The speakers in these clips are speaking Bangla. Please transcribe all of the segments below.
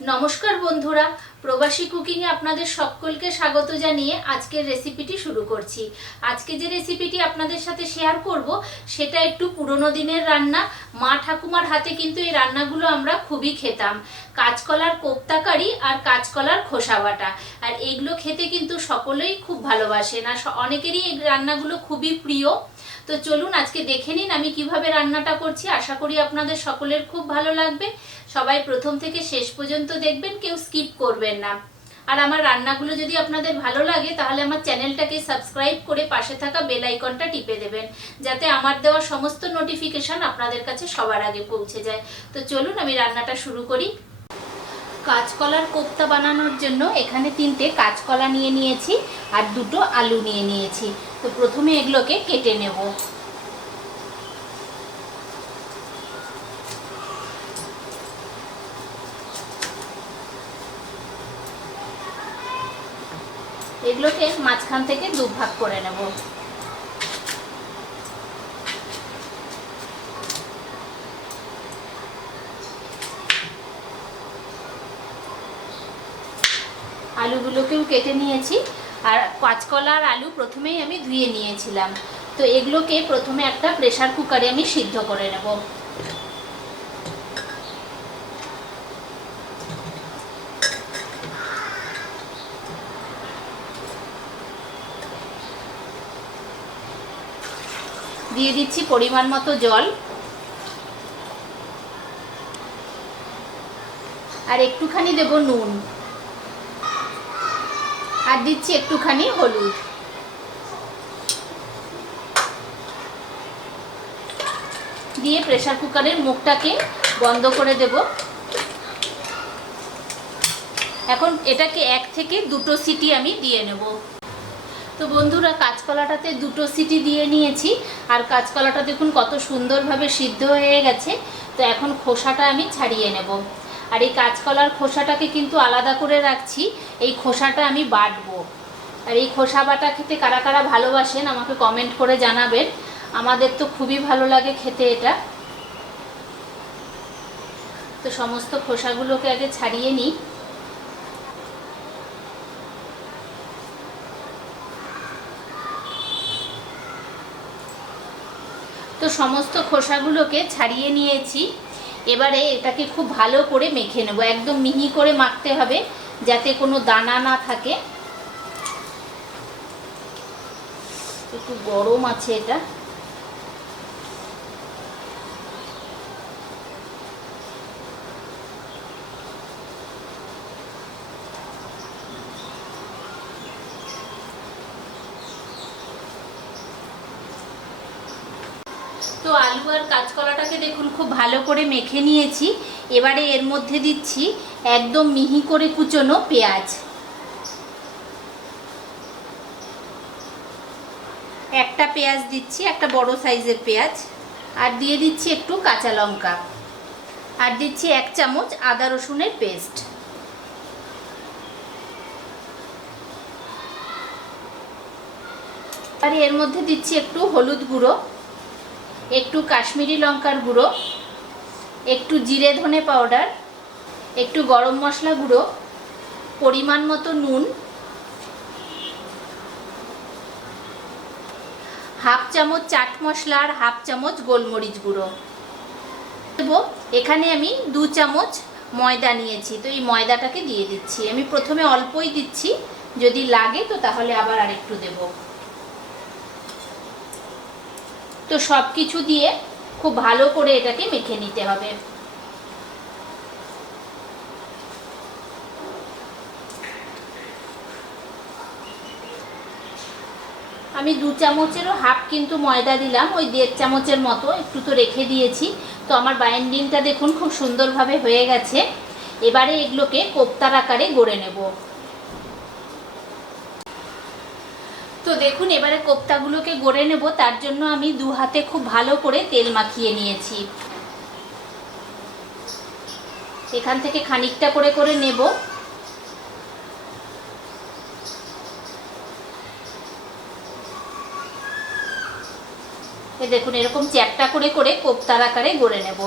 নমস্কার বন্ধুরা, প্রবাসী কুকিংয়ে আপনাদের সকলকে স্বাগত জানিয়ে আজকের রেসিপিটি শুরু করছি। আজকে যে রেসিপিটি আপনাদের সাথে শেয়ার করব সেটা একটু পুরনো দিনের রান্না। মা ঠাকুমার হাতে কিন্তু এই রান্নাগুলো আমরা খুবই খেতাম। কাঁচকলার কোপ্তা কারি আর কাঁচকলার খোসা বাটা, আর এইগুলো খেতে কিন্তু সকলেই খুব ভালোবাসেন আর অনেকেরই এই রান্নাগুলো খুবই প্রিয়। তো চলুন আজকে দেখে নিন আমি কিভাবে রান্নাটা করছি। আশা করি আপনাদের সকলের খুব ভালো লাগবে। সবাই প্রথম থেকে শেষ পর্যন্ত দেখবেন, কেউ স্কিপ করবেন না। আর আমার রান্নাগুলো যদি আপনাদের ভালো লাগে তাহলে আমার চ্যানেলটাকে সাবস্ক্রাইব করে পাশে থাকা বেল আইকনটা টিপে দেবেন, যাতে আমার দেওয়া সমস্ত নোটিফিকেশন আপনাদের কাছে সবার আগে পৌঁছে যায়। তো চলুন আমি রান্নাটা শুরু করি। কাঁচকলার কোপ্তা বানানোর জন্য এখানে 3টে কাঁচকলা নিয়ে নিয়েছি আর 2টো আলু নিয়ে নিয়েছি। তো প্রথমে এগুলোকে কেটে নেব। এগুলোকে মাঝখান থেকে 2 ভাগ করে নেব। আলুগুলোকেও কেটে নিয়েছি আর কাঁচকলা আর আলু প্রথমেই আমি ধুয়ে নিয়েছিলাম। তো এগুলোকে প্রথমে একটা প্রেসার কুকারে আমি সিদ্ধ করে নেব। দিয়ে দিচ্ছি পরিমাণ মতো জল আর একটুখানি দেব নুন আর দিচ্ছি একটুখানি হলুদ। দিয়ে প্রেসার কুকারের মুখটাকে বন্ধ করে দেব। এখন এটাকে 1 থেকে 2টো সিটি আমি দিয়ে নেব। তো বন্ধুরা, কাঁচকলাটাতে 2টো সিটি দিয়ে নিয়েছি আর কাঁচকলাটা দেখুন কত সুন্দরভাবে সিদ্ধ হয়ে গেছে। তো এখন খোসাটা আমি ছাড়িয়ে নেব। আর এই কাঁচকলার খোসাটাকে কিন্তু আলাদা করে রাখছি, এই খোসাটা আমি বাটবো। আর এই খোসা বাটা খেতে কারা কারা ভালোবাসেন আমাকে কমেন্ট করে জানাবেন। আমাদের তো খুবই ভালো লাগে খেতে এটা। তো সমস্ত খোসাগুলোকে আগে ছাড়িয়ে নিই। তো সমস্ত খোসাগুলোকে ছাড়িয়ে নিয়েছি। এবারে এটাকে খুব ভালো করে মেখে নেব, একদম মিহি করে মাখতে হবে যাতে কোনো দানা না থাকে। একটু গরম আছে এটা। তো আলু আর কাঁচকলাটাকে দেখুন খুব ভালো করে মেখে নিয়েছি। এবারে এর মধ্যে দিচ্ছি একদম মিহি করে কুচনো পেঁয়াজ। একটা পেঁয়াজ দিচ্ছি, একটা বড় সাইজের পেঁয়াজ। আর দিয়ে দিচ্ছি একটু কাঁচা লঙ্কা আর দিচ্ছি 1 চামচ আদা রসুনের পেস্ট। আর এর মধ্যে দিচ্ছি একটু হলুদ গুঁড়ো, একটু কাশ্মীরি লঙ্কার গুঁড়ো, একটু জিরে ধনে পাউডার, একটু গরম মশলা গুঁড়ো, পরিমাণ মতো নুন, 1/2 চামচ চাট মশলা আর 1/2 চামচ গোলমরিচ গুঁড়ো দেব। এখানে আমি 2 চামচ ময়দা নিয়েছি। তো এই ময়দাটাকে দিয়ে দিচ্ছি। আমি প্রথমে অল্পই দিচ্ছি, যদি লাগে তো তাহলে আবার আরেকটু দেব। তো সব কিছু দিয়ে খুব ভালো করে এটাকে মেখে নিতে হবে। আমি 2 চামচেরও 1/2 কিন্তু ময়দা দিলাম, ওই 1.5 চামচের মতো একটু তো রেখে দিয়েছি। তো আমার বাইন্ডিংটা দেখুন খুব সুন্দরভাবে হয়ে গেছে। এবারে এগুলোকে কোপ্তার আকারে গড়ে নেব। তো দেখুন এবারে কোপ্তাগুলোকে গড়ে নেব, তার জন্য আমি 2 হাতে খুব ভালো করে তেল মাখিয়ে নিয়েছি। এখান থেকে খানিকটা করে করে নেব। দেখুন এরকম চ্যাপ্টা করে করে কোপ্তার আকারে গড়ে নেব।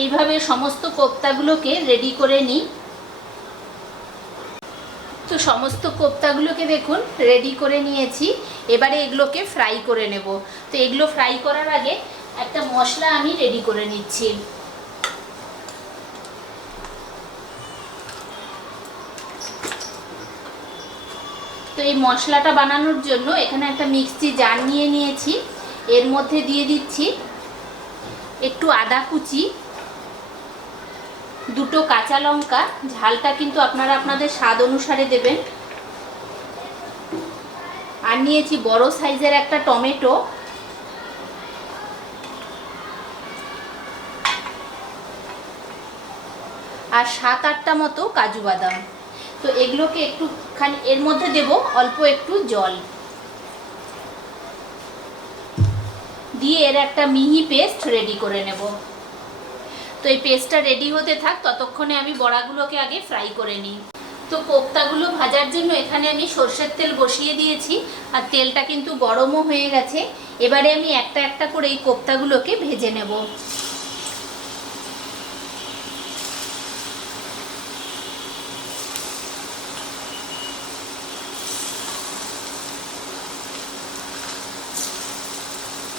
এইভাবে সমস্ত কোপ্তাগুলোকে রেডি করে নিই। তো সমস্ত কোপ্তাগুলোকে দেখুন রেডি করে নিয়েছি। এবারে এগুলোকে ফ্রাই করে নেব। তো এগুলো ফ্রাই করার আগে একটা মশলা আমি রেডি করে নিচ্ছি। তো এই মশলাটা বানানোর জন্য এখানে একটা মিক্সি জার নিয়ে নিয়েছি। এর মধ্যে দিয়ে দিচ্ছি একটু আদা কুচি, দুটো কাঁচা লঙ্কা, ঝালটা কিন্তু আপনারা আপনাদের স্বাদ অনুসারে দেবেন, আর নিয়েছি বড় সাইজের একটা টমেটো, আর 7-8টা মতো কাজু বাদাম। তো এগুলোকে একটুখানি এর মধ্যে দেব অল্প একটু জল দিয়ে এর একটা মিহি পেস্ট রেডি করে নেব। তো এই পেস্টটা রেডি হতে থাক, ততক্ষণে আমি বড়াগুলোকে আগে ফ্রাই করে নিই। তো কোপ্তাগুলো ভাজার জন্য এখানে আমি সর্ষের তেল বসিয়ে দিয়েছি, আর তেলটা কিন্তু গরমও হয়ে গেছে। এবারে আমি একটা একটা করে এই কোপ্তাগুলোকে ভেজে নেব।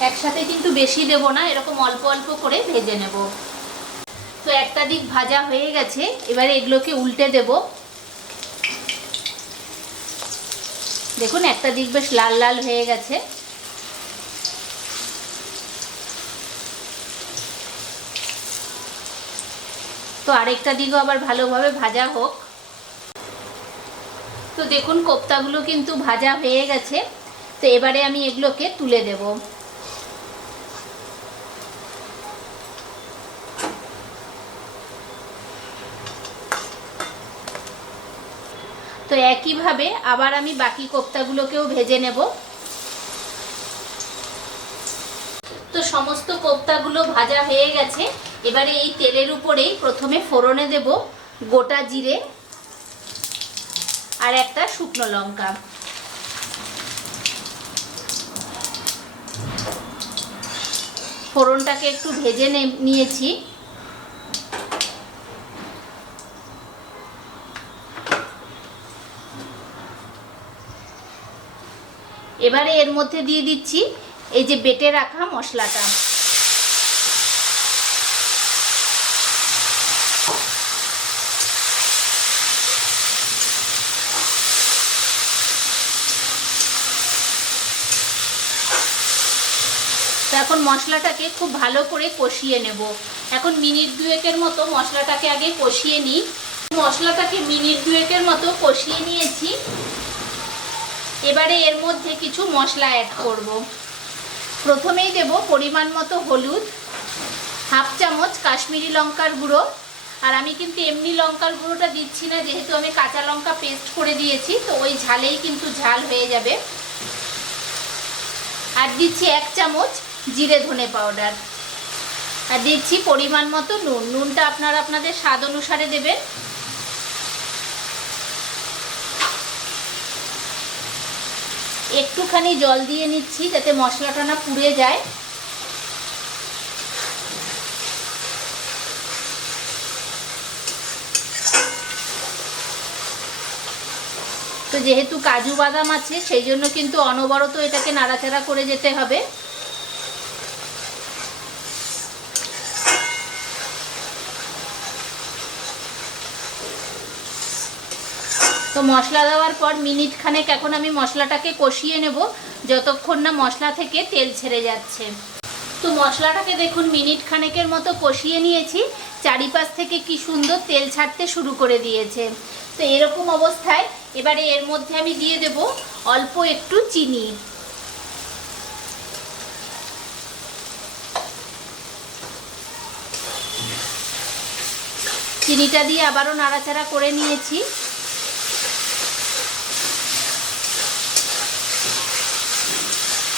একসাথে কিন্তু বেশি দেব না, এরকম অল্প অল্প করে ভেজে নেব। তো একটা দিক ভাজা হয়ে গেছে, এবারে এগুলোকে উল্টে দেব। দেখুন একটা দিক বেশ লাল লাল হয়ে গেছে। তো আরেকটা দিকও আবার ভালোভাবে ভাজা হোক। তো দেখুন কোপ্তাগুলো কিন্তু ভাজা হয়ে গেছে। তো এবারে আমি এগুলোকে তুলে দেব। তো একইভাবে আবার আমি বাকি কোপ্তাগুলোকেও ভেজে নেব। তো সমস্ত কোপ্তাগুলো ভাজা হয়ে গেছে। এবারে এই তেলের উপরেই প্রথমে ফোড়নে দেব গোটা জিরে আর একটা শুকনো লঙ্কা। ফোড়নটাকে একটু ভেজে নিয়েছি। এবারে এর মধ্যে দিয়ে দিচ্ছি এই যে বেটে রাখা মশলাটা। তো এখন মশলাটাকে খুব ভালো করে কষিয়ে নেব। এখন মিনিট দুয়েকের মতো মশলাটাকে আগে কষিয়ে নিই। মশলাটাকে মিনিট দুয়েকের মতো কষিয়ে নিয়েছি। এবারে এর মধ্যে কিছু মশলা অ্যাড করব। প্রথমেই দেব পরিমাণ মতো হলুদ, হাফ চামচ কাশ্মীরি লঙ্কার গুঁড়ো, আর আমি কিন্তু এমনি লঙ্কার গুঁড়োটা দিচ্ছি না, যেহেতু আমি কাঁচা লঙ্কা পেস্ট করে দিয়েছি, তো ওই ঝালেই কিন্তু ঝাল হয়ে যাবে। আর দিচ্ছি 1 চামচ জিরে ধনে পাউডার, আর দিচ্ছি পরিমাণ মতো নুন। নুনটা আপনারা আপনাদের স্বাদ অনুসারে দেবেন। একটুখানি জল দিয়ে নিচ্ছি যাতে মশলাটা না পুড়ে যায়। তো যেহেতু কাজু বাদাম আছে সেই জন্য কিন্তু অনবরত এটাকে নাড়াচাড়া করে যেতে হবে। তো মশলা দেওয়ার পর মিনিট খানেক এখন আমি মশলাটাকে কষিয়ে নেব, যতক্ষণ না মশলা থেকে তেল ছেড়ে যাচ্ছে। তো মশলাটাকে দেখুন মিনিট খানেকের মতো কষিয়ে নিয়েছি, চারিপাশ থেকে কি সুন্দর তেল ছাড়তে শুরু করে দিয়েছে। তো এরকম অবস্থায় এবারে এর মধ্যে আমি দিয়ে দেব অল্প একটু চিনি। চিনিটা দিয়ে আবারও নাড়াচাড়া করে নিয়েছি।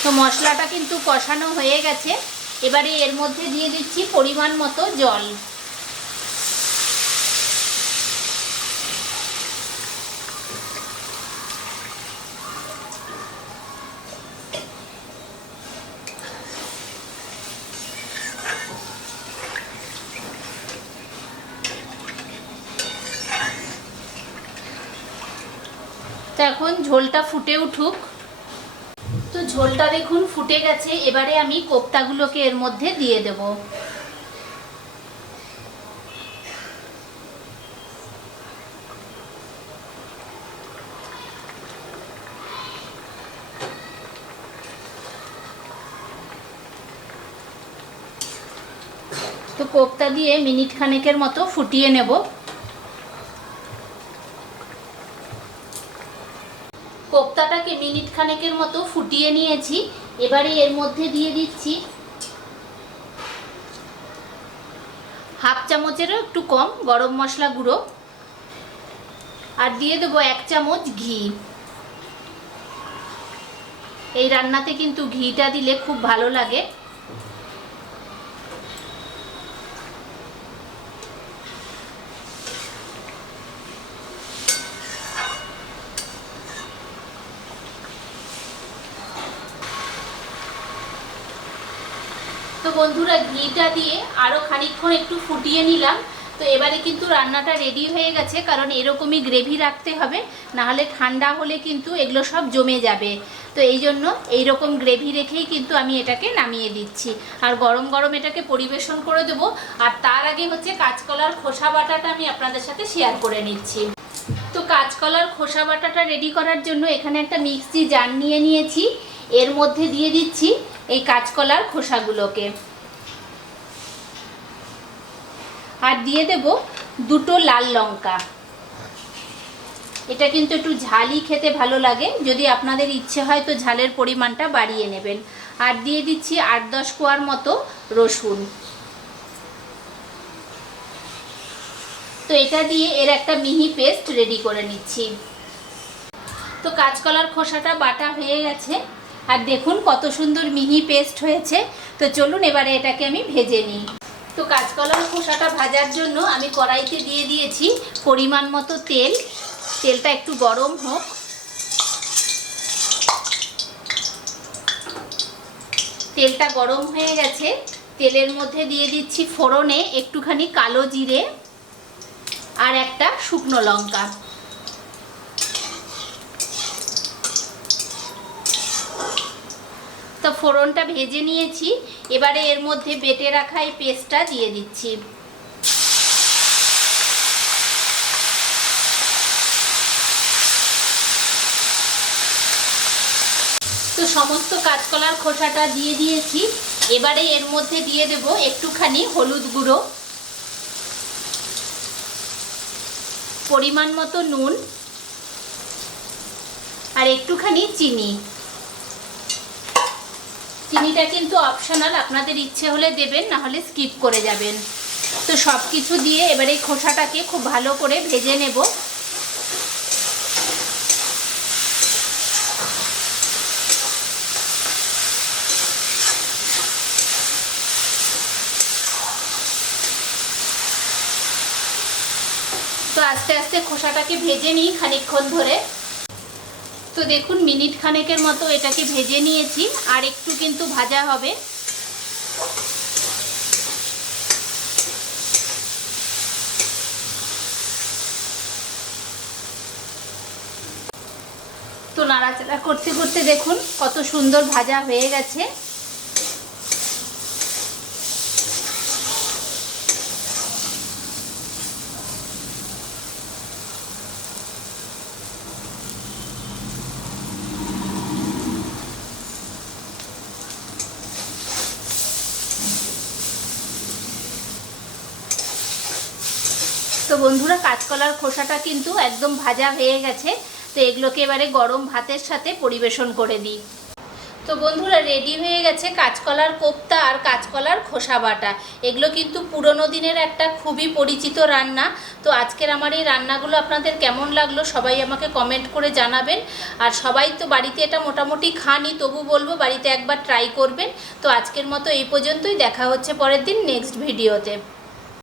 তো মশলাটা কিন্তু কষানো হয়ে গেছে। এবারে এর মধ্যে দিয়ে দিচ্ছি পরিমাণ মতো জল। তো তো এখন ঝোলটা ফুটে উঠুক। তো ঝোলটা দেখুন ফুটে গেছে, এবারে আমি কোপ্তাগুলোকে এর মধ্যে দিয়ে দেব। তো কোপ্তা দিয়ে মিনিট খানেকের মতো ফুটিয়ে নেব। কোপ্তাটাকে মিনিট খানেকের মতো ফুটিয়ে নিয়েছি। এবারে এর মধ্যে দিয়ে দিচ্ছি হাফ চামচেরও একটু কম গরম মশলা গুঁড়ো, আর দিয়ে দেবো 1 চামচ ঘি। এই রান্নাতে কিন্তু ঘিটা দিলে খুব ভালো লাগে। তো বন্ধুরা, ঘিটা দিয়ে আরও খানিকক্ষণ একটু ফুটিয়ে নিলাম। তো এবারে কিন্তু রান্নাটা রেডি হয়ে গেছে, কারণ এরকমই গ্রেভি রাখতে হবে, নাহলে ঠান্ডা হলে কিন্তু এগুলো সব জমে যাবে। তো এই জন্য এইরকম গ্রেভি রেখেই কিন্তু আমি এটাকে নামিয়ে দিচ্ছি, আর গরম গরম এটাকে পরিবেশন করে দেব। আর তার আগে হচ্ছে কাঁচকলার খোসা বাটাটা আমি আপনাদের সাথে শেয়ার করে নিচ্ছি। তো কাঁচকলার খোসা বাটাটা রেডি করার জন্য এখানে একটা মিক্সি জার নিয়ে নিয়েছি। এর মধ্যে দিয়ে দিচ্ছি এই কাঁচকলার খোসাগুলোকে, আর দিয়ে দেব 2টো লাল লঙ্কা। এটা কিন্তু একটু ঝালই খেতে ভালো লাগে, যদি আপনাদের ইচ্ছে হয় তো ঝালের পরিমাণটা বাড়িয়ে নেবেন। আর দিয়ে দিচ্ছি 8-10 কোয়ার মতো রসুন। তো এটা দিয়ে এর একটা মিহি পেস্ট রেডি করে নিচ্ছি। তো কাঁচকলার খোসাটা বাটা হয়ে গেছে, আর দেখুন কত সুন্দর মিহি পেস্ট হয়েছে। তো চলুন এবারে এটাকে আমি ভেজে নিই। তো কাঁচকলার খোসাটা ভাজার জন্য আমি কড়াইতে দিয়ে দিয়েছি পরিমাণ মতো তেল। তেলটা একটু গরম হোক। তেলটা গরম হয়ে গেছে, তেলের মধ্যে দিয়ে দিচ্ছি ফোড়নে একটুখানি কালো জিরে আর একটা শুকনো লঙ্কা। তো ফোড়নটা ভেজে নিয়েছি, এবারে এর মধ্যে বেটে রাখা এই পেস্টটা দিয়ে দিচ্ছি। তো সমস্ত কাঁচকলার খোসাটা দিয়ে দিয়েছি। এবারে এর মধ্যে দিয়ে দেব একটুখানি হলুদ গুঁড়ো, পরিমাণ মতো নুন, আর একটুখানি চিনি। চিনিটা কিন্তু অপশনাল, আপনাদের ইচ্ছে হলে দেবেন, না হলে স্কিপ করে যাবেন। তো সব কিছু দিয়ে এবারে এই খোসাটাকে খুব ভালো করে ভেজে নেব। তো আস্তে আস্তে খোসাটাকে ভেজে নিই খানিকক্ষণ ধরে। তো দেখুন মিনিট খানেকের মতো এটাকে ভেজে নিয়েছি, আর একটু কিন্তু ভাজা হবে। তো নাড়াচাড়া করতে করতে দেখুন কত সুন্দর ভাজা হয়ে গেছে। তো বন্ধুরা, কাঁচকলার খোসাটা কিন্তু একদম ভাজা হয়ে গেছে। তো এগুলোকে এবারে গরম ভাতের সাথে পরিবেশন করে দিই। তো বন্ধুরা, রেডি হয়ে গেছে কাঁচকলার কোপ্তা আর কাঁচকলার খোসা বাটা। এগুলো কিন্তু পুরনো দিনের একটা খুবই পরিচিত রান্না। তো আজকের আমার এই রান্নাগুলো আপনাদের কেমন লাগলো সবাই আমাকে কমেন্ট করে জানাবেন। আর সবাই তো বাড়িতে এটা মোটামুটি খানই, তবু বলবো বাড়িতে একবার ট্রাই করবেন। তো আজকের মতো এই পর্যন্তই, দেখা হচ্ছে পরের দিন নেক্সট ভিডিওতে।